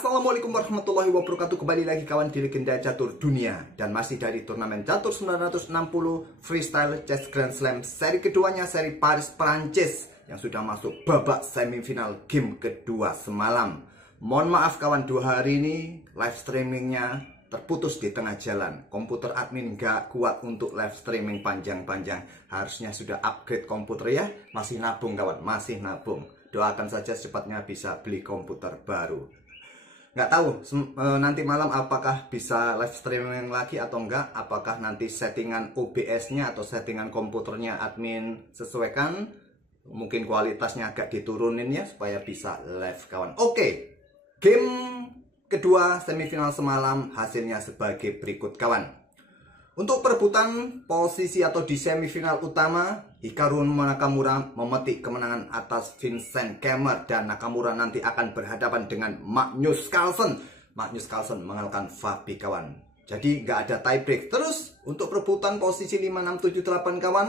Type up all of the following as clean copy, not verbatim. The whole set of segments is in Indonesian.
Assalamualaikum warahmatullahi wabarakatuh. Kembali lagi kawan di Legenda Catur Dunia. Dan masih dari turnamen Catur 960 Freestyle Chess Grand Slam seri keduanya, seri Paris Prancis, yang sudah masuk babak semifinal game kedua semalam. Mohon maaf kawan, 2 hari ini live streamingnya terputus di tengah jalan. Komputer admin gak kuat untuk live streaming panjang-panjang. Harusnya sudah upgrade komputer ya. Masih nabung kawan, masih nabung. Doakan saja secepatnya bisa beli komputer baru. Nggak tahu nanti malam apakah bisa live streaming lagi atau enggak. Apakah nanti settingan OBS-nya atau settingan komputernya admin sesuaikan. Mungkin kualitasnya agak diturunin ya, supaya bisa live kawan. Oke, game kedua semifinal semalam hasilnya sebagai berikut kawan. Untuk perebutan posisi atau di semifinal utama, Hikaru Nakamura memetik kemenangan atas Vincent Kemmer, dan Nakamura nanti akan berhadapan dengan Magnus Carlsen. Magnus Carlsen mengalahkan Fabi kawan. Jadi nggak ada tie break. Terus untuk perebutan posisi 5, 6, 7, 8 kawan,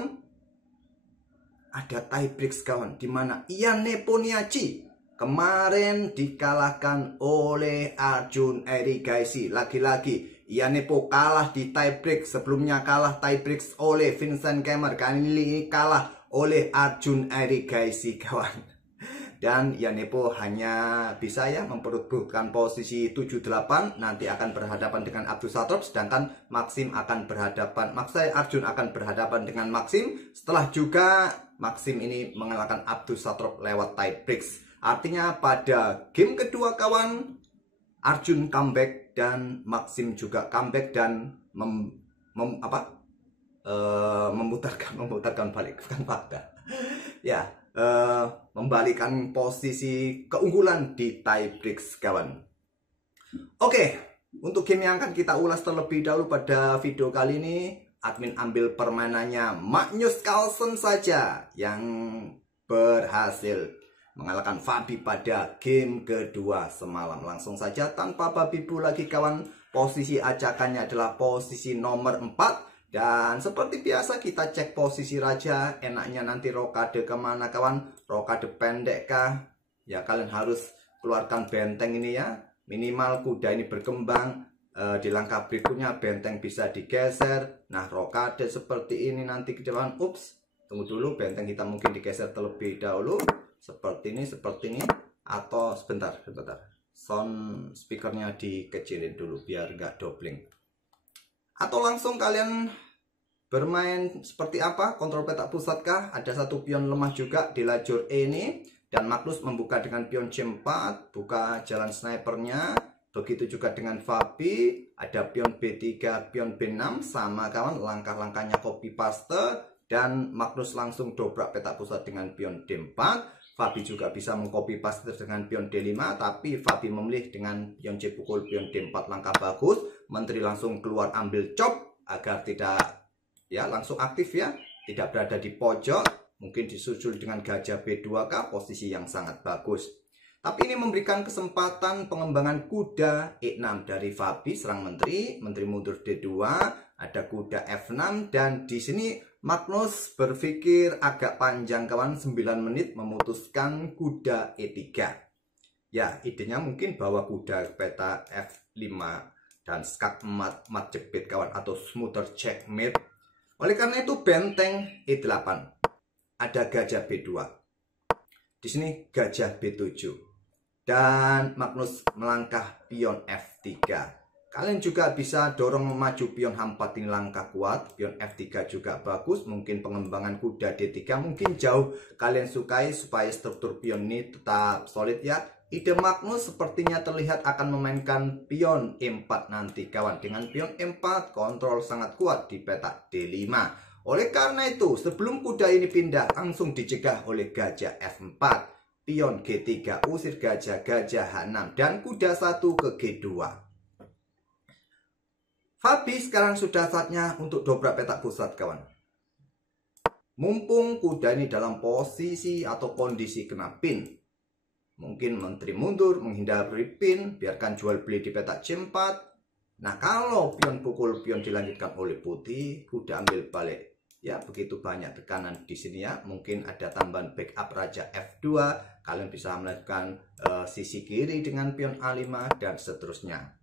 ada tie break kawan, di mana Ian Nepomniachtchi kemarin dikalahkan oleh Arjun Erigaisi. Lagi-lagi Ian Nepo kalah di tiebreak. Sebelumnya kalah tiebreak oleh Vincent Kemmer. Kali ini kalah oleh Arjun Erigaisi kawan. Dan Ian Nepo hanya bisa ya memperebutkan posisi 7-8. Nanti akan berhadapan dengan Abdus Satrop. Sedangkan Arjun akan berhadapan dengan Maxim. Setelah juga Maxim ini mengalahkan Abdus Satrop lewat tiebreak. Artinya pada game kedua kawan, Arjun comeback dan Maxim juga comeback dan memutarkan balik, bukan fakta ya, membalikan posisi keunggulan di tiebreak kawan. Oke, untuk game yang akan kita ulas terlebih dahulu pada video kali ini, admin ambil permainannya Magnus Carlsen saja yang berhasil mengalahkan Fabi pada game kedua semalam. Langsung saja tanpa babi bu lagi kawan, posisi acakannya adalah posisi nomor 4. Dan seperti biasa kita cek posisi raja. Enaknya nanti rokade kemana kawan? Rokade pendek kah? Ya kalian harus keluarkan benteng ini ya. Minimal kuda ini berkembang. Di langkah berikutnya benteng bisa digeser. Nah rokade seperti ini nanti ke depan. Ups, tunggu dulu, benteng kita mungkin digeser terlebih dahulu. Seperti ini, atau sebentar, sound speakernya dikecilin dulu biar nggak dobling. Atau langsung kalian bermain seperti apa? Kontrol petak pusat kah? Ada satu pion lemah juga di lajur E ini, dan Magnus membuka dengan pion C4, buka jalan snipernya. Begitu juga dengan Fabi, ada pion B3, pion B6, sama kawan, langkah-langkahnya copy paste. Dan Magnus langsung dobrak petak pusat dengan pion D4. Fabi juga bisa mengcopy paste dengan pion D5, tapi Fabi memilih dengan pion C pukul, pion D4, langkah bagus. Menteri langsung keluar ambil chop agar tidak ya langsung aktif ya, tidak berada di pojok. Mungkin disusul dengan gajah B2K, posisi yang sangat bagus. Tapi ini memberikan kesempatan pengembangan kuda E6 dari Fabi, serang menteri mundur D2, ada kuda F6, dan di sini Magnus berpikir agak panjang kawan, 9 menit memutuskan kuda E3. Ya, idenya mungkin bawa kuda peta F5 dan skak mat jepit kawan, atau smoother checkmate. Oleh karena itu benteng E8. Ada gajah B2. Di sini gajah B7. Dan Magnus melangkah pion F3. Kalian juga bisa dorong maju pion H4, ini langkah kuat. Pion F3 juga bagus. Mungkin pengembangan kuda D3 mungkin jauh kalian sukai supaya struktur pion ini tetap solid ya. Ide Magnus sepertinya terlihat akan memainkan pion E4 nanti kawan. Dengan pion E4 kontrol sangat kuat di petak D5. Oleh karena itu sebelum kuda ini pindah langsung dicegah oleh gajah F4. Pion G3 usir gajah H6, dan kuda 1 ke G2. Fabi sekarang sudah saatnya untuk dobrak petak pusat kawan. Mumpung kuda ini dalam posisi atau kondisi kena pin, mungkin menteri mundur menghindari pin, biarkan jual beli di petak C4. Nah kalau pion pukul pion dilanjutkan oleh putih, kuda ambil balik Ya, begitu banyak tekanan di sini ya. Mungkin ada tambahan backup raja F2. Kalian bisa melakukan sisi kiri dengan pion A5 dan seterusnya.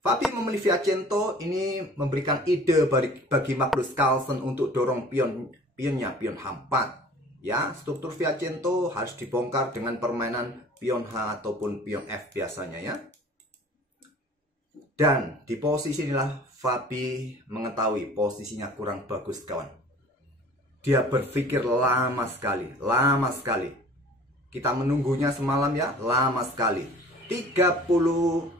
Fabi memilih Fiacento ini memberikan ide bagi Magnus Carlsen untuk dorong pionnya pion H4. Ya, struktur Fiacento harus dibongkar dengan permainan pion H ataupun pion F biasanya ya. Dan di posisi inilah Fabi mengetahui posisinya kurang bagus kawan. Dia berpikir lama sekali. Kita menunggunya semalam ya, lama sekali. 31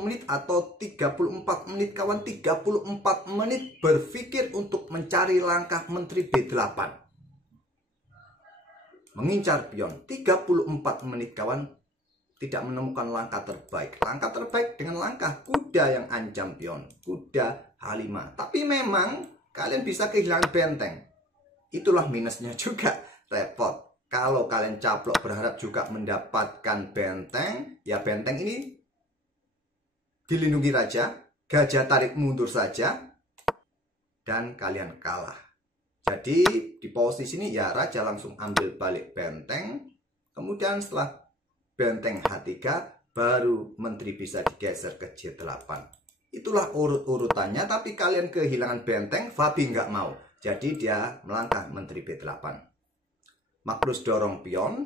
menit atau 34 menit kawan, 34 menit berpikir untuk mencari langkah menteri B8. Mengincar pion, 34 menit kawan, tidak menemukan langkah terbaik. Langkah terbaik dengan langkah kuda yang ancam pion, kuda H5. Tapi memang kalian bisa kehilangan benteng. Itulah minusnya juga, repot. Kalau kalian caplok berharap juga mendapatkan benteng, ya benteng ini dilindungi raja, gajah tarik mundur saja, dan kalian kalah. Jadi di posisi ini ya raja langsung ambil balik benteng, kemudian setelah benteng H3 baru menteri bisa digeser ke J8. Itulah urut-urutannya, tapi kalian kehilangan benteng, Fabi nggak mau. Jadi dia melangkah menteri B8. Magnus dorong pion,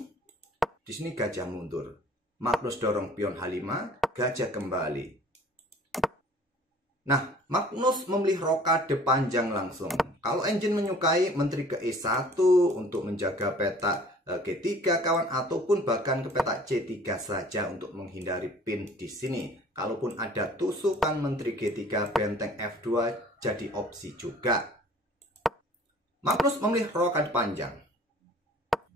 di sini gajah mundur. Magnus dorong pion H5, gajah kembali. Nah, Magnus memilih rokade panjang langsung. Kalau engine menyukai menteri ke E1 untuk menjaga peta G3 kawan, ataupun bahkan ke peta C3 saja untuk menghindari pin di sini. Kalaupun ada tusukan menteri G3, benteng F2 jadi opsi juga. Magnus memilih rokade panjang.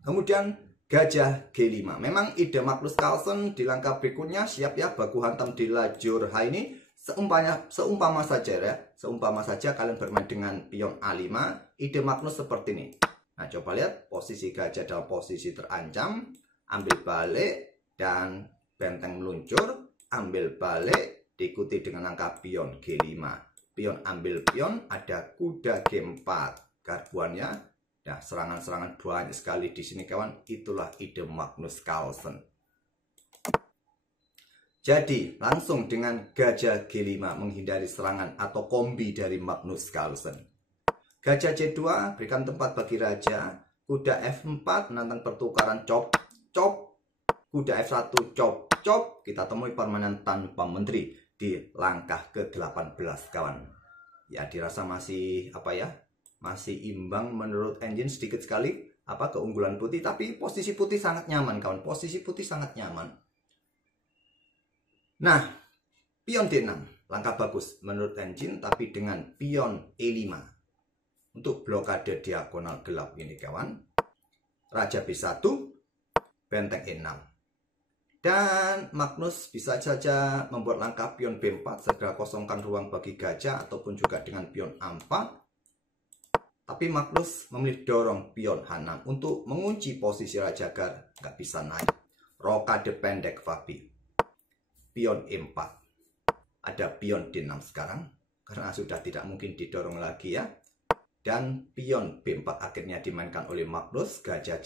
Kemudian gajah G5. Memang ide Magnus Carlsen di langkah berikutnya, siap ya baku hantam di lajur H ini. Seumpama saja kalian bermain dengan pion A5, ide Magnus seperti ini. Nah, coba lihat posisi gajah dalam posisi terancam, ambil balik dan benteng meluncur, ambil balik diikuti dengan langkah pion G5. Pion ambil pion, ada kuda G4 garbuannya. Nah, serangan-serangan banyak sekali di sini kawan. Itulah ide Magnus Carlsen. Jadi, langsung dengan gajah G5 menghindari serangan atau kombi dari Magnus Carlsen. Gajah C2 berikan tempat bagi raja. Kuda F4 menantang pertukaran cop, cop. Kuda F1 cop, cop. Kita temui permainan tanpa menteri di langkah ke-18 kawan. Ya, dirasa masih masih imbang menurut engine sedikit sekali keunggulan putih, tapi posisi putih sangat nyaman kawan. Posisi putih sangat nyaman. Nah, pion D6, langkah bagus menurut engine, tapi dengan pion E5 untuk blokade diagonal gelap ini kawan. Raja B1, benteng E6. Dan Magnus bisa saja membuat langkah pion B4, segera kosongkan ruang bagi gajah, ataupun juga dengan pion A4. Tapi Magnus memilih dorong pion H6 untuk mengunci posisi raja agar nggak bisa naik. Rokade pendek Fabi. Pion E4. Ada pion D6 sekarang karena sudah tidak mungkin didorong lagi ya. Dan pion B4 akhirnya dimainkan oleh Magnus. Gajah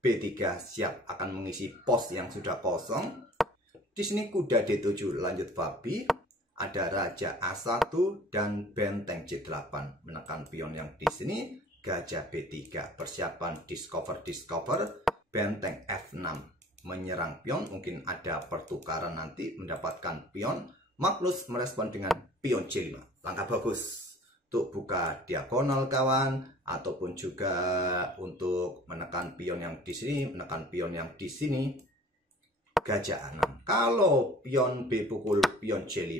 B3 siap akan mengisi pos yang sudah kosong. Di sini kuda D7 lanjut Fabi. Ada raja A1 dan benteng C8 menekan pion yang di sini. Gajah B3 persiapan discover. Benteng F6 menyerang pion, mungkin ada pertukaran nanti mendapatkan pion. Magnus merespon dengan pion C5. Langkah bagus untuk buka diagonal kawan, ataupun juga untuk menekan pion yang di sini, menekan pion yang di sini. Gajah A6. Kalau pion B pukul pion C5,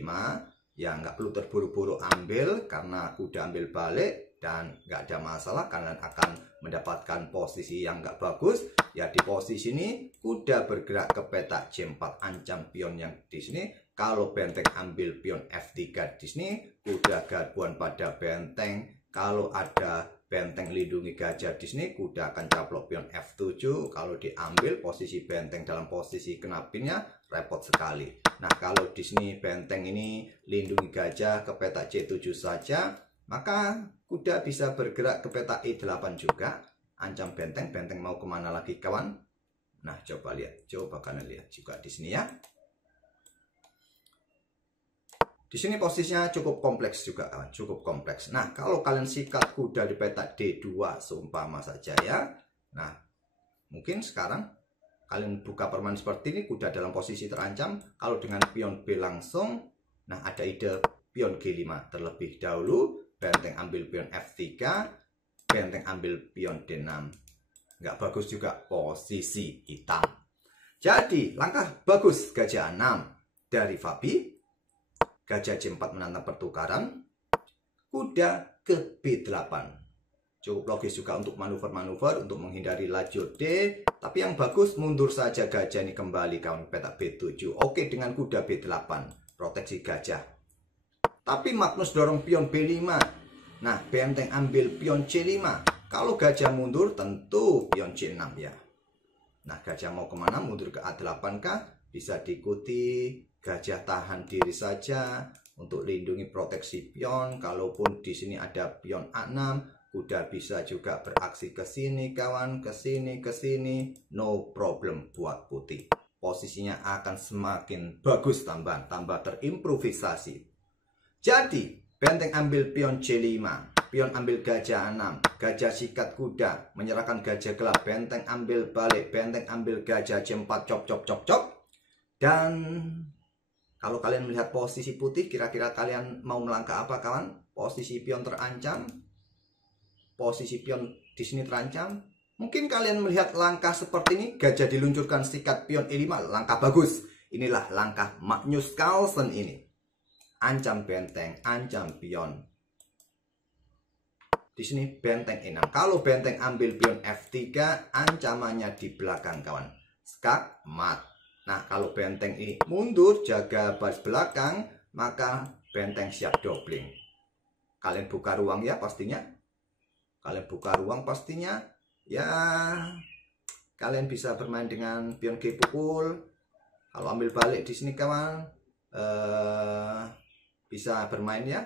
ya nggak perlu terburu-buru ambil karena kuda ambil balik dan nggak ada masalah, kalian akan mendapatkan posisi yang nggak bagus. Ya di posisi ini kuda bergerak ke peta C4, ancam pion yang di sini. Kalau benteng ambil pion F3 di sini, kuda garbuan pada benteng. Kalau ada benteng lindungi gajah di sini, kuda akan caplok pion F7. Kalau diambil posisi benteng dalam posisi kena pinnya, repot sekali. Nah, kalau di sini benteng ini lindungi gajah ke peta C7 saja, maka kuda bisa bergerak ke peta E8 juga. Ancam benteng, benteng mau kemana lagi kawan? Nah, coba lihat, coba kalian lihat juga di sini ya. Di sini posisinya cukup kompleks juga kawan, cukup kompleks. Nah, kalau kalian sikat kuda di peta D2 seumpama saja ya. Nah, mungkin sekarang kalian buka permainan seperti ini, kuda dalam posisi terancam. Kalau dengan pion B langsung, nah ada ide pion G5 terlebih dahulu, benteng ambil pion F3, benteng ambil pion D6. Nggak bagus juga posisi hitam. Jadi langkah bagus gajah 6 dari Fabi. Gajah C4 menantang pertukaran. Kuda ke B8. Cukup logis juga untuk manuver-manuver untuk menghindari lajur D. Tapi yang bagus mundur saja gajah ini kembali kawan peta B7. Oke dengan kuda B8. Proteksi gajah. Tapi Magnus dorong pion B5. Nah, benteng ambil pion C5. Kalau gajah mundur, tentu pion C6 ya. Nah, gajah mau kemana? Mundur ke A8 kah? Bisa diikuti. Gajah tahan diri saja untuk lindungi proteksi pion. Kalaupun di sini ada pion A6, kuda bisa juga beraksi ke sini, kawan. Ke sini, ke sini. No problem buat putih. Posisinya akan semakin bagus tambah terimprovisasi. Jadi, benteng ambil pion C5, pion ambil gajah 6, gajah sikat kuda, menyerahkan gajah gelap, benteng ambil balik, benteng ambil gajah C4, cop, cop, cop, cop. Dan kalau kalian melihat posisi putih, kira-kira kalian mau melangkah apa kawan? Posisi pion terancam, posisi pion di sini terancam. Mungkin kalian melihat langkah seperti ini, gajah diluncurkan sikat pion E5, langkah bagus. Inilah langkah Magnus Carlsen ini. Ancam benteng, ancam pion. Di sini benteng E6. Kalau benteng ambil pion F3, ancamannya di belakang kawan. Skak mat. Nah, kalau benteng ini mundur, jaga baris belakang, maka benteng siap dobling. Kalian buka ruang ya pastinya. Kalian buka ruang pastinya. Ya, kalian bisa bermain dengan pion G pukul. Kalau ambil balik di sini kawan, bisa bermain ya,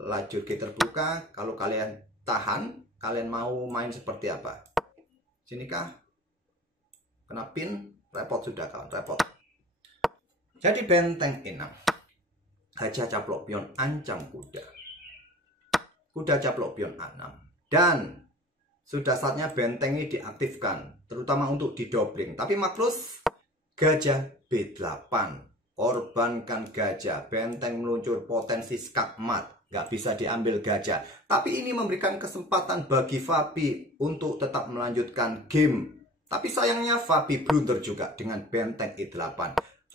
lajur G terbuka. Kalau kalian tahan, kalian mau main seperti apa? Sini kah? Kena pin, repot sudah kawan, repot. Jadi benteng E6. Gajah caplok pion ancam kuda. Kuda caplok pion A6. Dan sudah saatnya benteng ini diaktifkan, terutama untuk didobling. Tapi Magnus, gajah B8. Korbankan gajah, benteng meluncur, potensi skak mat, nggak bisa diambil gajah. Tapi ini memberikan kesempatan bagi Fabi untuk tetap melanjutkan game. Tapi sayangnya Fabi blunder juga dengan benteng E8.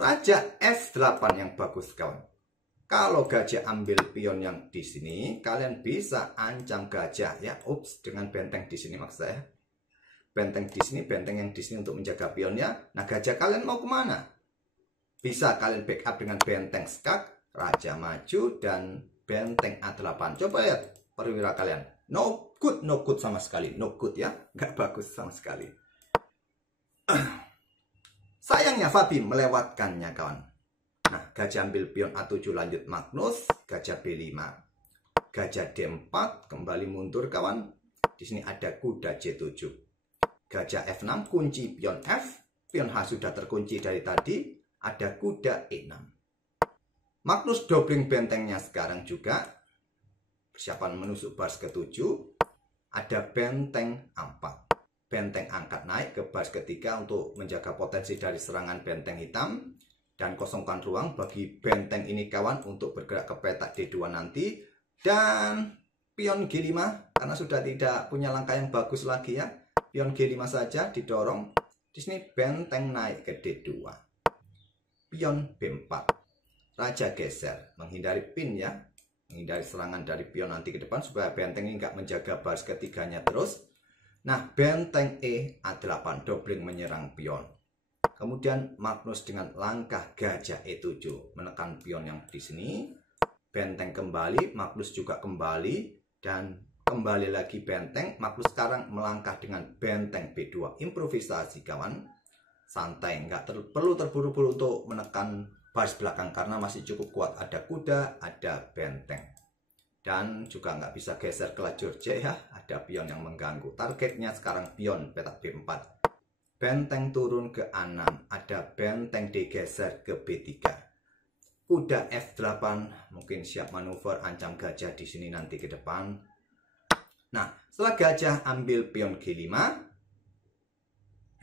Raja F8 yang bagus kawan. Kalau gajah ambil pion yang di sini, kalian bisa ancam gajah ya. Ups, dengan benteng di sini maksud saya. Benteng di sini, benteng yang di sini untuk menjaga pionnya. Nah, gajah kalian mau kemana? Bisa kalian backup dengan benteng skak, raja maju, dan benteng A8. Coba lihat perwira kalian. No good sama sekali. No good ya. Nggak bagus sama sekali. Sayangnya Fabi melewatkannya kawan. Nah, gajah ambil pion A7 lanjut Magnus. Gajah B5. Gajah D4 kembali mundur kawan. Di sini ada kuda C7. Gajah F6 kunci pion F. Pion H sudah terkunci dari tadi. Ada kuda E6. Magnus dobling bentengnya sekarang juga. Persiapan menusuk baris ke-7. Ada benteng A4. Benteng angkat naik ke baris ketiga untuk menjaga potensi dari serangan benteng hitam. Dan kosongkan ruang bagi benteng ini kawan untuk bergerak ke peta D2 nanti. Dan pion G5 karena sudah tidak punya langkah yang bagus lagi ya. Pion G5 saja didorong. Di sini benteng naik ke D2. Pion B4. Raja geser. Menghindari pin ya. Menghindari serangan dari pion nanti ke depan. Supaya benteng ini nggak menjaga baris ketiganya terus. Nah, benteng E A8. Dobling menyerang pion. Kemudian Magnus dengan langkah gajah E7. Menekan pion yang di sini. Benteng kembali. Magnus juga kembali. Dan kembali lagi benteng. Magnus sekarang melangkah dengan benteng B2. Improvisasi kawan. Santai, nggak perlu terburu-buru untuk menekan baris belakang karena masih cukup kuat. Ada kuda, ada benteng. dan juga nggak bisa geser ke lajur C ya, ada pion yang mengganggu. Targetnya sekarang pion petak B4, benteng turun ke A6, ada benteng digeser ke B3, kuda F8 mungkin siap manuver ancam gajah di sini nanti ke depan. Nah, setelah gajah ambil pion G5,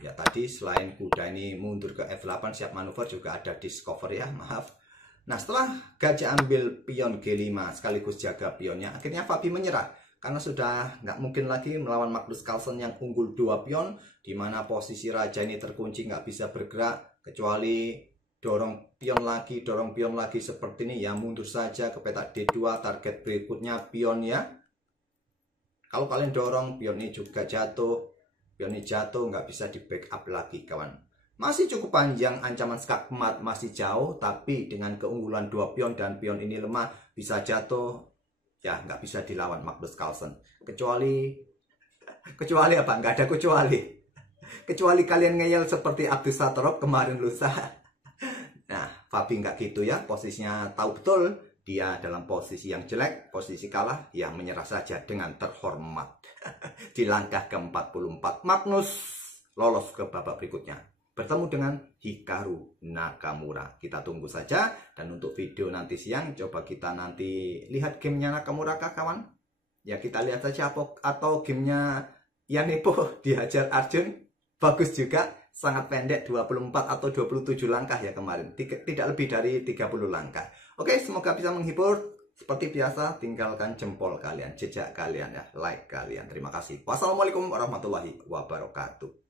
ya tadi selain kuda ini mundur ke F8 siap manuver, juga ada discover ya, maaf. Nah, setelah gajah ambil pion G5 sekaligus jaga pionnya, akhirnya Fabi menyerah karena sudah nggak mungkin lagi melawan Magnus Carlsen yang unggul 2 pion, di mana posisi raja ini terkunci nggak bisa bergerak kecuali dorong pion lagi seperti ini ya, mundur saja ke petak D2. Target berikutnya pion ya. Kalau kalian dorong pion ini juga jatuh, pion ini jatuh, nggak bisa di backup lagi kawan. Masih cukup panjang, ancaman skakmat masih jauh, tapi dengan keunggulan 2 pion dan pion ini lemah bisa jatuh, ya nggak bisa dilawan Magnus Carlsen. Kecuali apa? Nggak ada kecuali kalian ngeyel seperti Abdus Satorov kemarin lusa. Nah, Fabi nggak gitu ya, posisinya tahu betul dia dalam posisi yang jelek, posisi kalah, ya menyerah saja dengan terhormat. Di langkah ke-44, Magnus lolos ke babak berikutnya, bertemu dengan Hikaru Nakamura. Kita tunggu saja, dan untuk video nanti siang, coba kita nanti lihat gamenya Nakamura kah kawan? Ya kita lihat saja, atau gamenya Yanepo dihajar Arjun, bagus juga, sangat pendek, 24 atau 27 langkah ya kemarin, tidak lebih dari 30 langkah. Oke, semoga bisa menghibur. Seperti biasa, tinggalkan jempol kalian, jejak kalian ya, like kalian. Terima kasih. Wassalamualaikum warahmatullahi wabarakatuh.